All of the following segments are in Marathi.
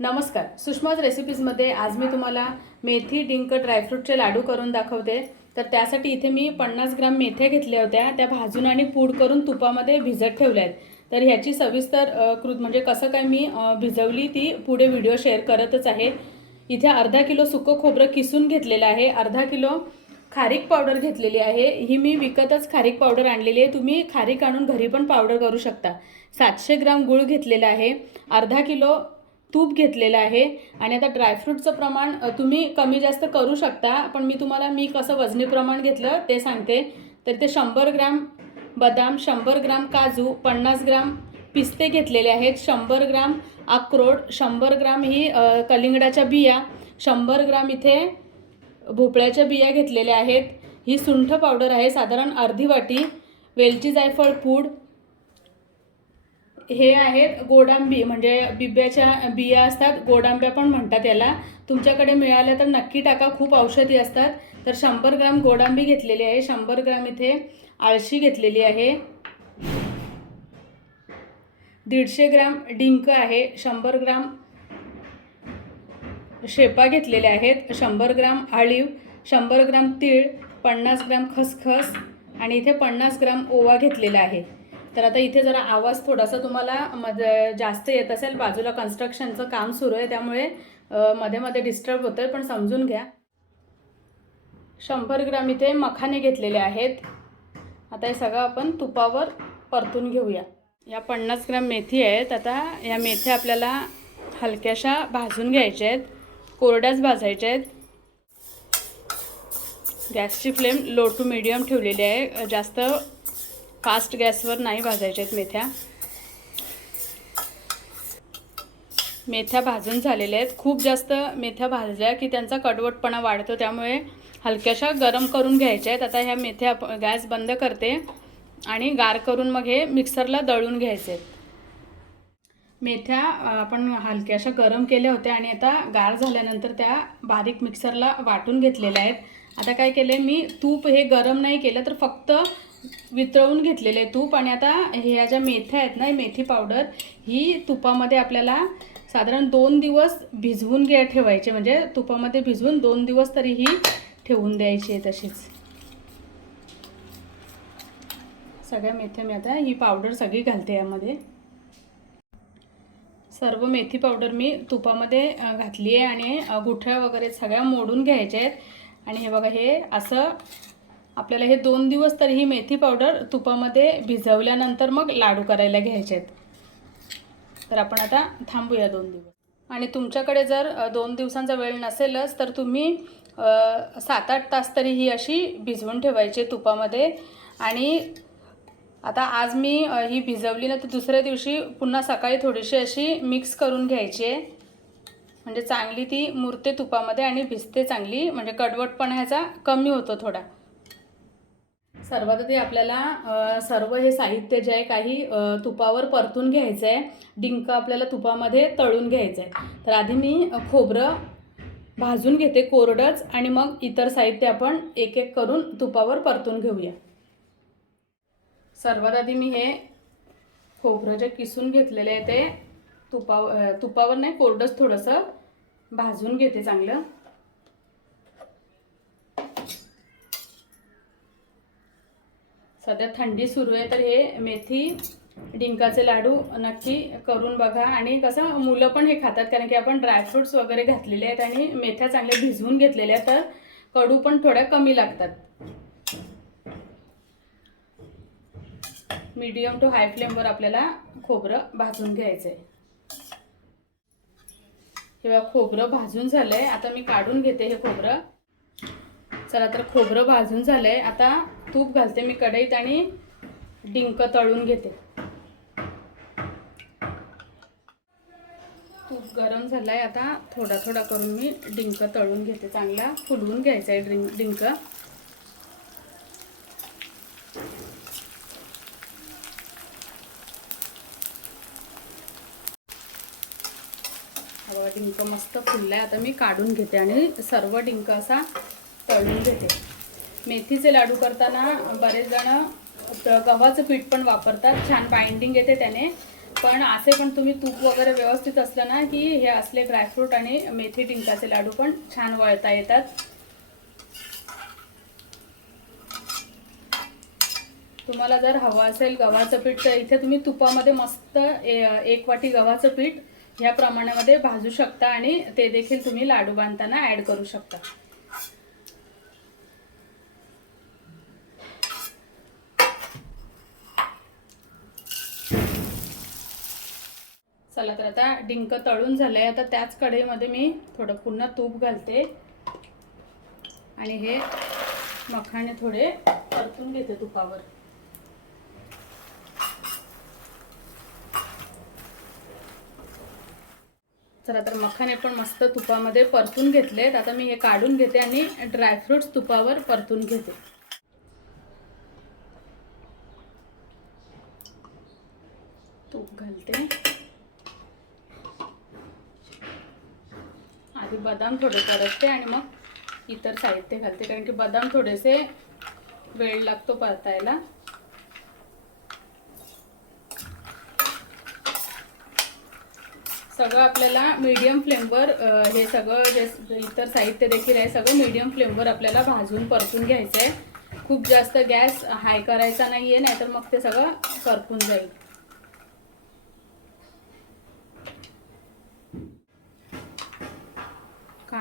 नमस्कार. सुषमाज रेसिपीजमध्ये आज मी तुम्हाला मेथी डिंक ड्रायफ्रूटचे लाडू करून दाखवते. तर त्यासाठी इथे मी पन्नास ग्राम मेथ्या घेतल्या होत्या. त्या भाजून आणि पूड करून तुपामध्ये भिजत ठेवल्या आहेत. तर ह्याची सविस्तर कृत म्हणजे कसं काय मी भिजवली ती पुढे व्हिडिओ शेअर करतच आहे. इथे अर्धा किलो सुकं खोबरं किसून घेतलेलं आहे. अर्धा किलो खारीक पावडर घेतलेली आहे. ही मी विकतच खारीक पावडर आणलेली आहे. तुम्ही खारीक आणून घरी पण पावडर करू शकता. सातशे ग्राम गूळ घेतलेला आहे. अर्धा किलो तूप घेतलेलं आहे. आणि आता ड्रायफ्रूटचं प्रमाण तुम्ही कमी जास्त करू शकता पण मी तुम्हाला मी कसं वजनी प्रमाण घेतलं ते सांगते. तर ते शंभर ग्राम बदाम शंभर ग्राम काजू पन्नास ग्राम पिस्ते घेतलेले आहेत. शंभर ग्राम अक्रोड शंभर ग्राम ही कलिंगडाच्या बिया शंभर ग्राम इथे भोपळ्याच्या बिया घेतलेल्या आहेत. ही सुंठ पावडर आहे साधारण अर्धी वाटी. वेलची जायफळ पूड हे आहेत गोडांबी म्हणजे बिब्याच्या बिया असतात गोडांब्या पण म्हणतात याला. तुमच्याकडे मिळाल्या तर नक्की टाका खूप औषधी असतात. तर शंभर ग्राम गोडांबी घेतलेली आहे. शंभर ग्राम इथे आळशी घेतलेली आहे. दीडशे ग्राम डिंक आहे. शंभर ग्राम शेपा घेतलेल्या आहेत. शंभर ग्राम आळीव शंभर ग्राम तीळ पन्नास ग्राम खसखस आणि इथे पन्नास ग्राम ओवा घेतलेला आहे. तर आता इथे जरा आवाज थोडासा तुम्हाला मज जास्त येत असेल. बाजूला कन्स्ट्रक्शनचं काम सुरू आहे त्यामुळे मध्ये मध्ये डिस्टर्ब होतं आहे पण समजून घ्या. शंभर ग्राम इथे मखाने घेतलेले आहेत. आता हे सगळं आपण तुपावर परतून घेऊया. या पन्नास ग्राम मेथी आहेत. आता या मेथ्या आपल्याला हलक्याशा भाजून घ्यायच्या आहेत. कोरड्याच भाजायच्या आहेत. गॅसची फ्लेम लो टू मिडियम ठेवलेली आहे. जास्त फास्ट गॅसवर नाही भाजायच्या आहेत मेथ्या. मेथ्या भाजून झालेल्या आहेत. खूप जास्त मेथ्या भाजल्या की त्यांचा कडवटपणा वाढतो. त्यामुळे हलक्याशा गरम करून घ्यायच्या आहेत. आता ह्या मेथ्या गॅस बंद करते आणि गार करून मग हे मिक्सरला दळून घ्यायचे आहेत. मेथ्या आपण हलक्याशा गरम केल्या होत्या आणि आता गार झाल्यानंतर त्या बारीक मिक्सरला वाटून घेतलेल्या आहेत. आता काय केलं आहे मी तूप हे गरम नाही केलं तर फक्त वितळवून घेतलेले तूप आणि आता ह्या ज्या मेथ्या आहेत ना मेथी पावडर ही तुपामध्ये आपल्याला साधारण दोन दिवस भिजवून घ्या ठेवायचे. म्हणजे तुपामध्ये भिजवून दोन दिवस तरी ही ठेवून द्यायची आहे तशीच. सगळ्या मेथ्या मी आता ही पावडर सगळी घालते यामध्ये. सर्व मेथी पावडर मी तुपामध्ये घातली आहे आणि गुठळ्या वगैरे सगळ्या मोडून घ्यायच्या आहेत. आणि हे बघा हे असं आपल्याला हे दोन दिवस तरी ही मेथी पावडर तुपामध्ये भिजवल्यानंतर मग लाडू करायला घ्यायचे आहेत तर आपण आता थांबूया दोन दिवस. आणि तुमच्याकडे जर दोन दिवसांचा वेळ नसेलच तर तुम्ही सात आठ तास तरी ही अशी भिजवून ठेवायची तुपामध्ये. आणि आता आज मी ही भिजवली ना तर दुसऱ्या दिवशी पुन्हा सकाळी थोडीशी अशी मिक्स करून घ्यायची आहे. म्हणजे चांगली ती मुरते तुपामध्ये आणि भिजते चांगली म्हणजे कडवटपणा ह्याचा कमी होतो थोडा. सर्वात आधी आपल्याला सर्व हे साहित्य जे आहे काही तुपावर परतून घ्यायचं आहे डिंक आपल्याला तुपामध्ये तळून घ्यायचं आहे तर आधी मी खोबरं भाजून घेते कोरडंच आणि मग इतर साहित्य आपण एक एक करून तुपावर परतून घेऊया. सर्वात आधी मी हे खोबरं जे किसून घेतलेले आहे ते तुपाव तुपावर नाही कोरडंच थोडंसं भाजून घेते चांगलं. सध्या थंडी सुरू आहे तर हे मेथी डिंकाचे लाडू नक्की करून बघा. आणि कसं मुलं पण हे खातात कारण की आपण ड्रायफ्रुट्स वगैरे घातलेले आहेत आणि मेथ्या चांगल्या भिजवून घेतलेल्या आहेत तर कडू पण थोड्या कमी लागतात. मीडियम टू हाय फ्लेमवर आपल्याला खोबरं भाजून घ्यायचं आहे किंवा खोबरं भाजून झालंय. आता मी काढून घेते हे खोबरं. चला तर खोबरं भाजून झालंय. आता तूप घालते मी कढईत आणि डिंक तळून घेते. तूप गरम झालंय. आता थोडा थोडा करून मी डिंक तळून घेते. चांगला फुलवून घ्यायचा आहे ड्रिंक डिंक बघा डिंक मस्त फुललाय. आता मी काढून घेते आणि सर्व डिंक असा तळून घेते मेथीचे लाडू करताना बरेच जण गव्हाचं पीठ पण वापरतात. छान बाइंडिंग येते त्याने. पण असे पण तुम्ही तूप वगैरे व्यवस्थित असलं ना की हे असले ड्रायफ्रूट आणि मेथी डिंकाचे लाडू पण छान वळता येतात. तुम्हाला जर हवं असेल गव्हाचं पीठ तर इथे तुम्ही तुपामध्ये मस्त ए- एक वाटी गव्हाचं पीठ ह्या प्रमाणामध्ये भाजू शकता आणि ते देखील तुम्ही लाडू बांधताना ॲड करू शकता. चला तर आता डिंक तळून झालंय. आता त्याच कढईमध्ये मी थोडं पुन्हा तूप घालते. आणि हे मखाणे थोडे परतून घेते तुपावर. चला तर मखाने पण मस्त तुपामध्ये परतून घेतलेत. आता मी हे काढून घेते आणि ड्रायफ्रुट्स तुपावर परतून घेते. तूप घालते. आधी बदाम थोडे परतते आणि मग इतर साहित्य घालते. कारण की बदाम थोडेसे वेळ लागतो परतायला. सगळं आपल्याला मीडियम फ्लेमवर हे सगळं जे इतर साहित्य देखील आहे सगळं मीडियम फ्लेमवर आपल्याला भाजून परतून घ्यायचं आहे खूप जास्त गॅस हाय करायचा नाही आहे नाहीतर मग ते सगळं करपून जाईल.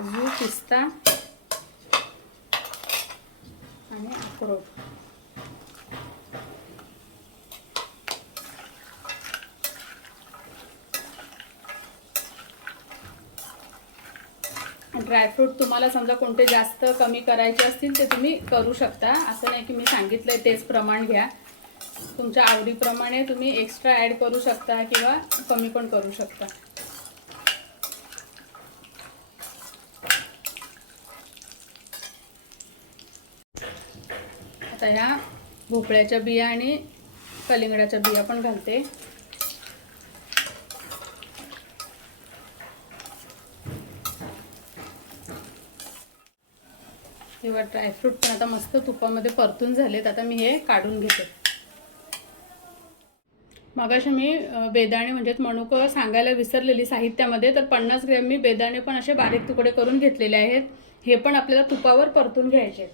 काजू पिस्ता आणि अक्रोड. ड्रायफ्रूट तुम्हाला समजा कोणते जास्त कमी करायचे असतील ते तुम्ही करू शकता. असं नाही की मी सांगितलंय तेच प्रमाण घ्या. तुमच्या आवडीप्रमाणे तुम्ही एक्स्ट्रा ॲड करू शकता किंवा कमी पण करू शकता. आता ह्या भोपळ्याच्या बिया आणि कलिंगडाच्या बिया पण घालते. किंवा ड्रायफ्रूट पण आता मस्त तुपामध्ये परतून झालेत. आता मी हे काढून घेते. मगाशी मी बेदाणे म्हणजेच मनुकं सांगायला विसरलेली साहित्यामध्ये तर पन्नास ग्रॅम मी बेदाणे पण असे बारीक तुकडे करून घेतलेले आहेत. हे पण आपल्याला तुपावर परतून घ्यायचे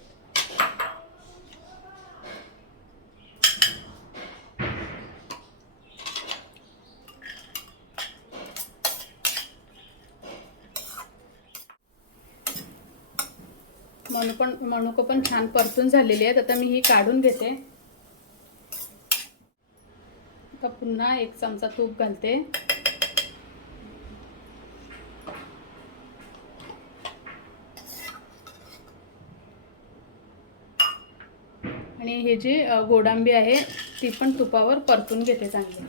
आहेत. पण छान परतून झालेली आहेत. आता मी ही काढून घेते. आता पुन्हा एक चमचा तूप घालते. आणि हे जी गोडांबी आहे ती पण तुपावर परतून घेते चांगली.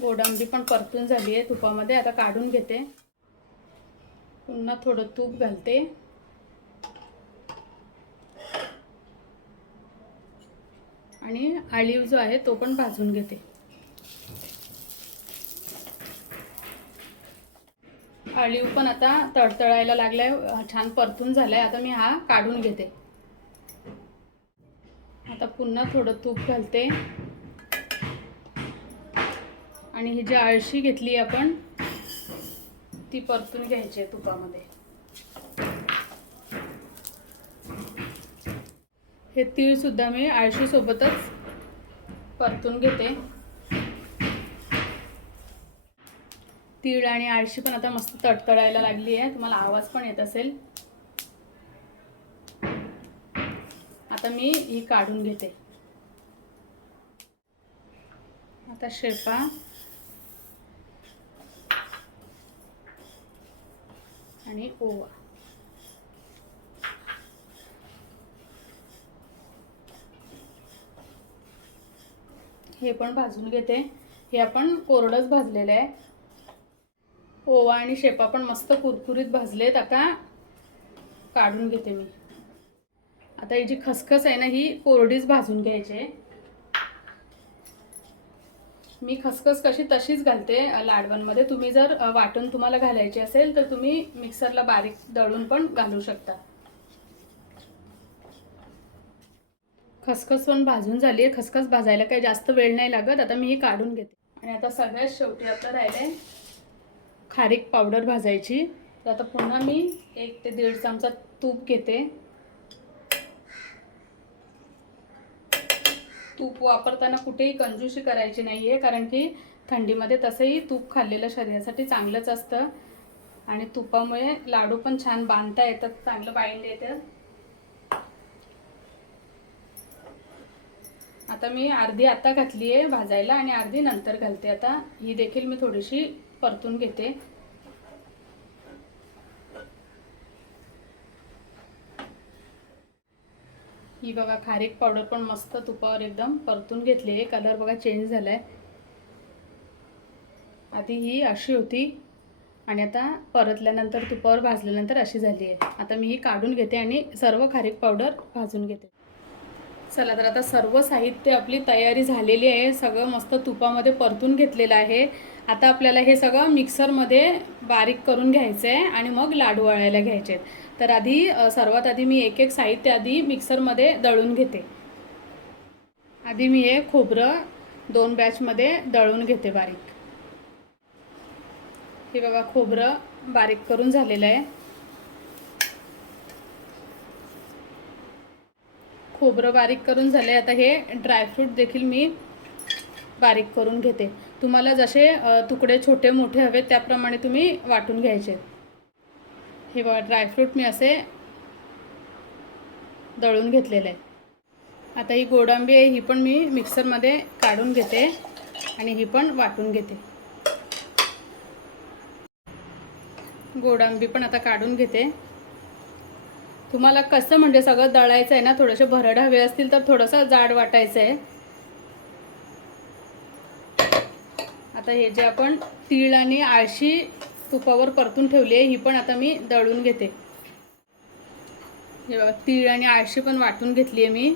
गोडांबी पण परतून झाली आहे तुपामध्ये. आता काढून घेते. पुन्हा थोडं तूप घालते. आणि आळीव जो आहे तो पण भाजून घेते. आळीव पण आता तडतळायला लागलाय छान परतून झालाय. आता मी हा काढून घेते. आता पुन्हा थोडं तूप घालते. आणि ही जी आळशी घेतली आपण ती परतून घ्यायची आहे तुपामध्ये. हे तीळ सुद्धा मी आळशी सोबतच परतून घेते. तीळ आणि आळशी पण आता मस्त तडतडायला लागली आहे. तुम्हाला आवाज पण येत असेल. आता मी ही काढून घेते. आता शेपा. आणि ओवा. हे पण भाजून घेते. हे आपण कोरडंच भाजलेलं आहे. ओवा आणि शेपा पण मस्त कुरकुरीत भाजलेत. आता काढून घेते मी. आता ही जी खसखस आहे ना ही कोरडीच भाजून घ्यायची आहे. मी खसखस कशी तशीच घालते लाडवांमध्ये. तुम्ही जर वाटून तुम्हाला घालायची असेल तर तुम्ही मिक्सरला बारीक दळून पण घालू शकता. खसखस पण भाजून झाली आहे खसखस भाजायला काही जास्त वेळ नाही लागत. आता मी ही काढून घेते. आणि आता सगळ्यात शेवटी आपलं राहिलं आहे खारीक पावडर भाजायची. तर आता पुन्हा मी एक ते दीड चमचा तूप घेते. तूप वापरताना कुठेही कंजूशी करायची नाही आहे कारण की थंडीमध्ये तसंही तूप खाल्लेलं शरीरासाठी चांगलंच असतं. आणि तुपामुळे लाडू पण छान बांधता येतात चांगलं बाईंड येतं. आता मी अर्धी आता घातली आहे भाजायला आणि अर्धी नंतर घालते. आता ही देखील मी थोडीशी परतून घेते. ही बघा खारीक पावडर पण मस्त तुपावर एकदम परतून घेतली आहे. कलर बघा चेंज झाला आहे आधी ही अशी होती आणि आता परतल्यानंतर तुपावर भाजल्यानंतर अशी झाली आहे. आता मी ही काढून घेते आणि सर्व खारीक पावडर भाजून घेते. चला तर आता सर्व साहित्य आपली तयारी झालेली आहे. सगळं मस्त तुपामध्ये परतून घेतलेलं आहे. आता आपल्याला हे सगळं मिक्सरमध्ये बारीक करून घ्यायचं आहे आणि मग लाडू वळायला घ्यायचे. आहेत तर आधी सर्वात आधी मी एक एक साहित्य आधी मिक्सरमध्ये दळून घेते. आधी मी हे खोबरं दोन बॅचमध्ये दळून घेते बारीक. हे बघा खोबरं बारीक करून झालेलं आहे. खोबरं बारीक करून झाले आता हे ड्रायफ्रूट देखील मी बारीक करून घेते. तुम्हाला जसे तुकडे छोटे मोठे हवेत त्याप्रमाणे तुम्ही वाटून घ्यायचे. हे बघा ड्रायफ्रूट मी असे दळून घेतलेले आहे आता ही गोडांबी आहे ही पण मी मिक्सरमध्ये काढून घेते आणि ही पण वाटून घेते. गोडांबी पण आता काढून घेते. तुम्हाला कसं म्हणजे सगळं दळायचं आहे ना थोडेसे भरड हवे असतील तर थोडंसं जाड वाटायचं आहे आता हे जे आपण तीळ आणि आळशी तुपावर परतून ठेवली आहे ही पण आता मी दळून घेते. हे बघा तीळ आणि आळशी पण वाटून घेतली आहे मी.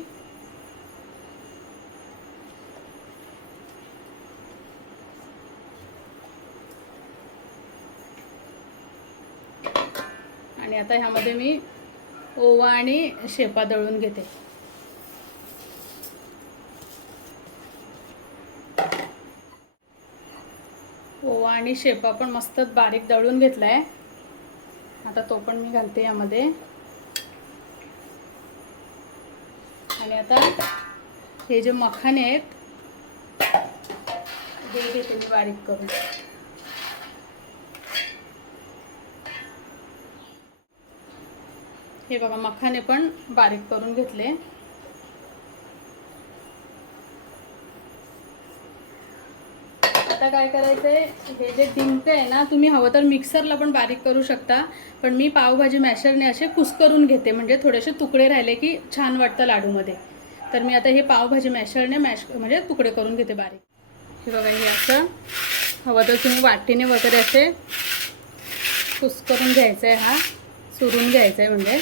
आणि आता ह्यामध्ये मी ओवा आणि शेपा दळून घेते ओवा आणि शेपा पण मस्त बारीक दळून घेतला आहे आता तो पण मी घालते यामध्ये. आणि आता हे जे मखाने आहेत हे घेते मी बारीक करून. हे बघा मखाने पण बारीक करून घेतले. आता काय करायचं आहे हे जे डिंक आहे ना तुम्ही हवं तर मिक्सरला पण बारीक करू शकता. पण मी पावभाजी मॅशरने असे कुस्करून घेते म्हणजे थोडेसे तुकडे राहिले की छान वाटतं लाडूमध्ये. तर मी आता हे पावभाजी मॅशरने मॅश म्हणजे तुकडे करून घेते बारीक. हे बघा हे असं. हवं तर तुम्ही वाटीने वगैरे असे कुस्करून घ्यायचं आहे हा सुरून घ्यायचं आहे म्हणजे.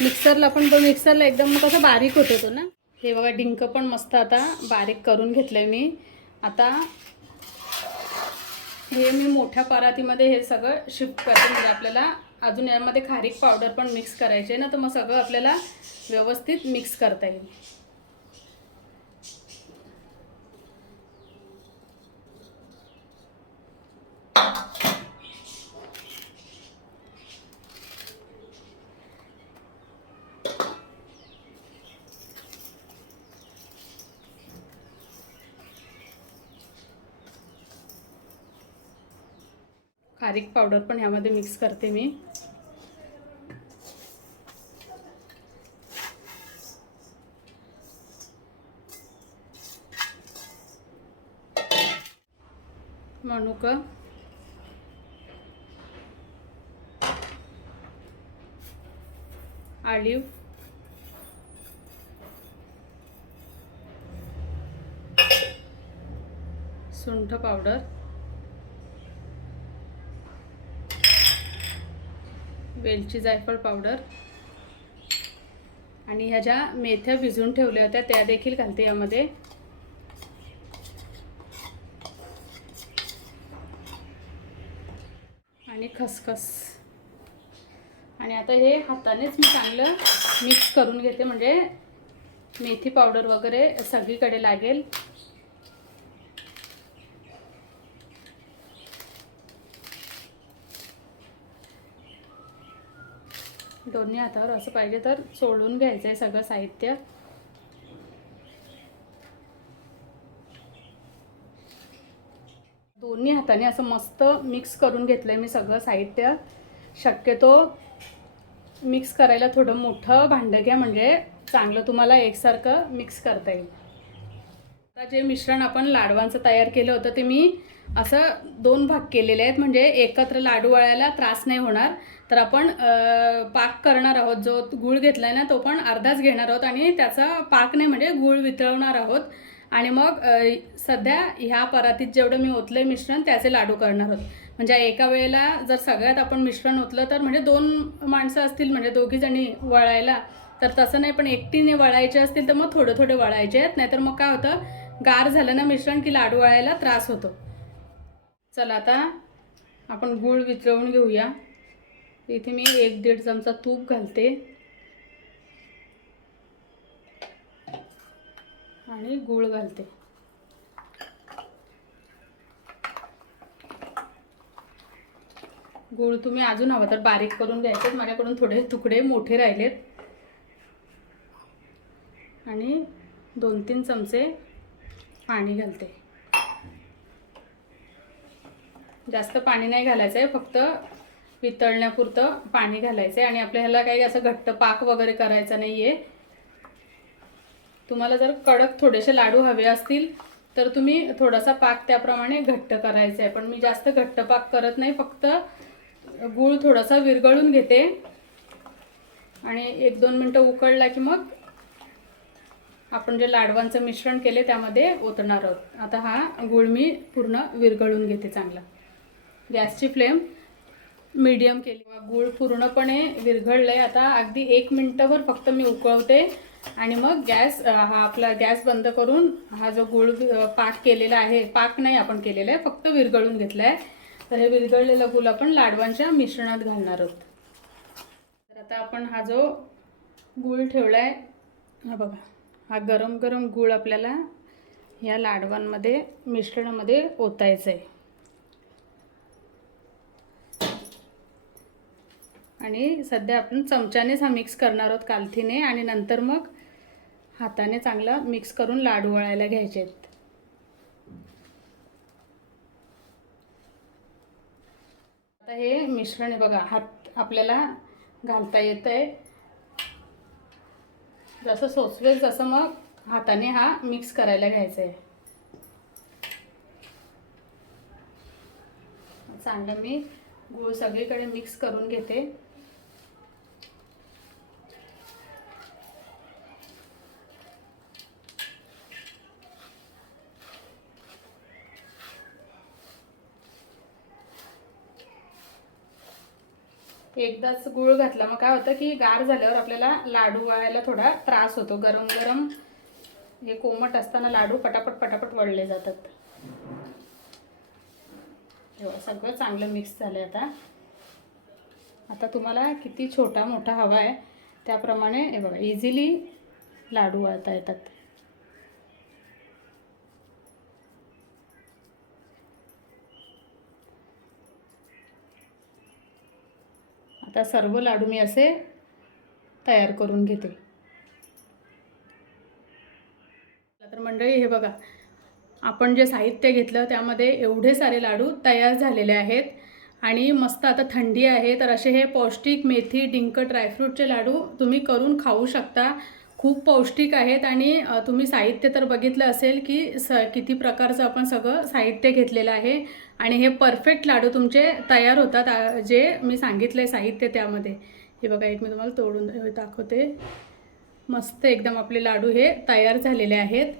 मिक्सरला पण तो मिक्सरला एकदम कसं बारीक होतो तो ना. हे बघा डिंक पण मस्त आता बारीक करून घेतलं आहे मी. आता हे मी मोठ्या परातीमध्ये हे सगळं शिफ्ट करते. म्हणजे आपल्याला अजून यामध्ये खारीक पावडर पण मिक्स करायची आहे ना तर मग सगळं आपल्याला व्यवस्थित मिक्स करता येईल. खारीक पावडर पण ह्यामध्ये मिक्स करते मी. मनुक. ऑलिव्ह सुंठ पावडर वेलची जायफळ पावडर आणि ह्या ज्या मेथ्या भिजवून ठेवल्या होत्या त्या देखील घालते यामध्ये. आणि खसखस. आणि आता हे हातानेच मी चांगलं मिक्स करून घेते म्हणजे मेथी पावडर वगैरे सगळीकडे लागेल. दोन्ही हातावर असं पाहिजे तर सोडून घ्यायचं आहे सगळं साहित्य. दोन्ही हाताने असं मस्त मिक्स करून घेतलं आहे मी सगळं साहित्य. शक्यतो मिक्स करायला थोडं मोठं भांडं घ्या म्हणजे चांगलं तुम्हाला एकसारखं मिक्स करता येईल. आता जे मिश्रण आपण लाडवांचं तयार केलं होतं ते मी असं दोन भाग केलेले आहेत. म्हणजे एकत्र लाडू वळायला त्रास नाही होणार. तर आपण पाक करणार आहोत. जो गूळ घेतला आहे ना तो पण अर्धाच घेणार आहोत आणि त्याचा पाक नाही म्हणजे गूळ वितळवणार आहोत. आणि मग सध्या ह्या परातीत जेवढं मी ओतलं आहे मिश्रण त्याचे लाडू करणार आहोत. म्हणजे एका वेळेला जर सगळ्यात आपण मिश्रण ओतलं तर म्हणजे दोन माणसं असतील म्हणजे दोघीजणी वळायला तर तसं नाही. पण एकटीने वळायचे असतील तर मग थोडे थोडे वळायचे आहेत. नाहीतर मग काय होतं गार झालं ना मिश्रण की लाडू वळायला त्रास होतो. चला आता आपण गूळ वितळवून घेऊया. इथे मी एक दीड चमचा तूप घालते. आणि गूळ घालते. गूळ तुम्ही अजून हवा तर बारीक करून घ्यायचे. माझ्याकडून थोडे तुकडे मोठे राहिलेत. आणि दोन तीन चमचे पाणी घालते. जास्त पाणी नाही घालायचं आहे फक्त वितळण्यापुरतं पाणी घालायचं आहे आणि आपल्याला काही असं घट्ट पाक वगैरे करायचा नाही आहे तुम्हाला जर कडक थोडेसे लाडू हवे असतील तर तुम्ही थोडासा पाक त्याप्रमाणे घट्ट करायचा आहे पण मी जास्त घट्ट पाक करत नाही फक्त गूळ थोडासा विरगळून घेते. आणि एक दोन मिनटं उकळला की मग आपण जे लाडवांचं मिश्रण केले त्यामध्ये ओतणार. आहोत आता हा गूळ मी पूर्ण विरघळून घेते चांगला. गॅसची फ्लेम मीडियम केली. गूळ पूर्णपणे विरघळलं आहे आता अगदी एक मिनटंभर फक्त मी उकळवते आणि मग गॅस हा आपला गॅस बंद करून हा जो गूळ पाक केलेला आहे पाक नाही आपण केलेला आहे फक्त विरघळून घेतला आहे तर हे विरघळलेलं गूळ आपण लाडवांच्या मिश्रणात घालणार आहोत. तर आता आपण हा जो गूळ ठेवला आहे हा बघा. हा गरम गरम गूळ आपल्याला या लाडवांमध्ये मिश्रणामध्ये ओतायचं आहे आणि सध्या आपण चमच्यानेच हा मिक्स करणार आहोत कालथीने आणि नंतर मग हाताने चांगला मिक्स करून लाडू वळायला घ्यायचे आहेत आता हे मिश्रण आहे बघा हात आपल्याला घालता येत आहे जसं सोचवेल तसं मग हाताने हा मिक्स करायला घ्यायचा आहे चांगलं मी गूळ सगळीकडे मिक्स करून घेते. एकदाच गुळ घातला. मग काय होतं की गार झाल्यावर आपल्याला लाडू वळायला थोडा त्रास होतो. गरम गरम हे कोमट असताना लाडू पटापट पटापट वळले जातात. तेव्हा सगळं चांगलं मिक्स झालं आता. आता तुम्हाला किती छोटा मोठा हवा आहे त्याप्रमाणे हे बघा इझिली लाडू वळता येतात. आता सर्व लाडू मी असे तयार करून घेते. तर मंडळी हे बघा. आपण जे साहित्य घेतलं त्यामध्ये एवढे सारे लाडू तयार झालेले आहेत. आणि मस्त आता थंडी आहे तर असे हे पौष्टिक मेथी डिंक ड्रायफ्रूटचे लाडू तुम्ही करून खाऊ शकता. खूप पौष्टिक आहेत आणि तुम्ही साहित्य तर बघितलं असेल की स किती प्रकारचं आपण सगळं साहित्य घेतलेलं आहे आणि हे परफेक्ट लाडू तुमचे तयार होतात जे मी सांगितलं आहे साहित्य त्यामध्ये. हे बघा एक मी तुम्हाला तोडून दाखवते. मस्त एकदम आपले लाडू हे तयार झालेले आहेत.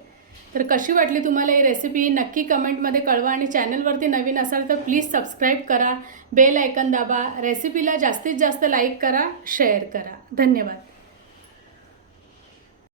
तर कशी वाटली तुम्हाला ही रेसिपी नक्की कमेंटमध्ये कळवा आणि चॅनलवरती नवीन असाल तर प्लीज सबस्क्राईब करा. बेल आयकन दाबा. रेसिपीला जास्तीत जास्त लाईक करा शेअर करा. धन्यवाद.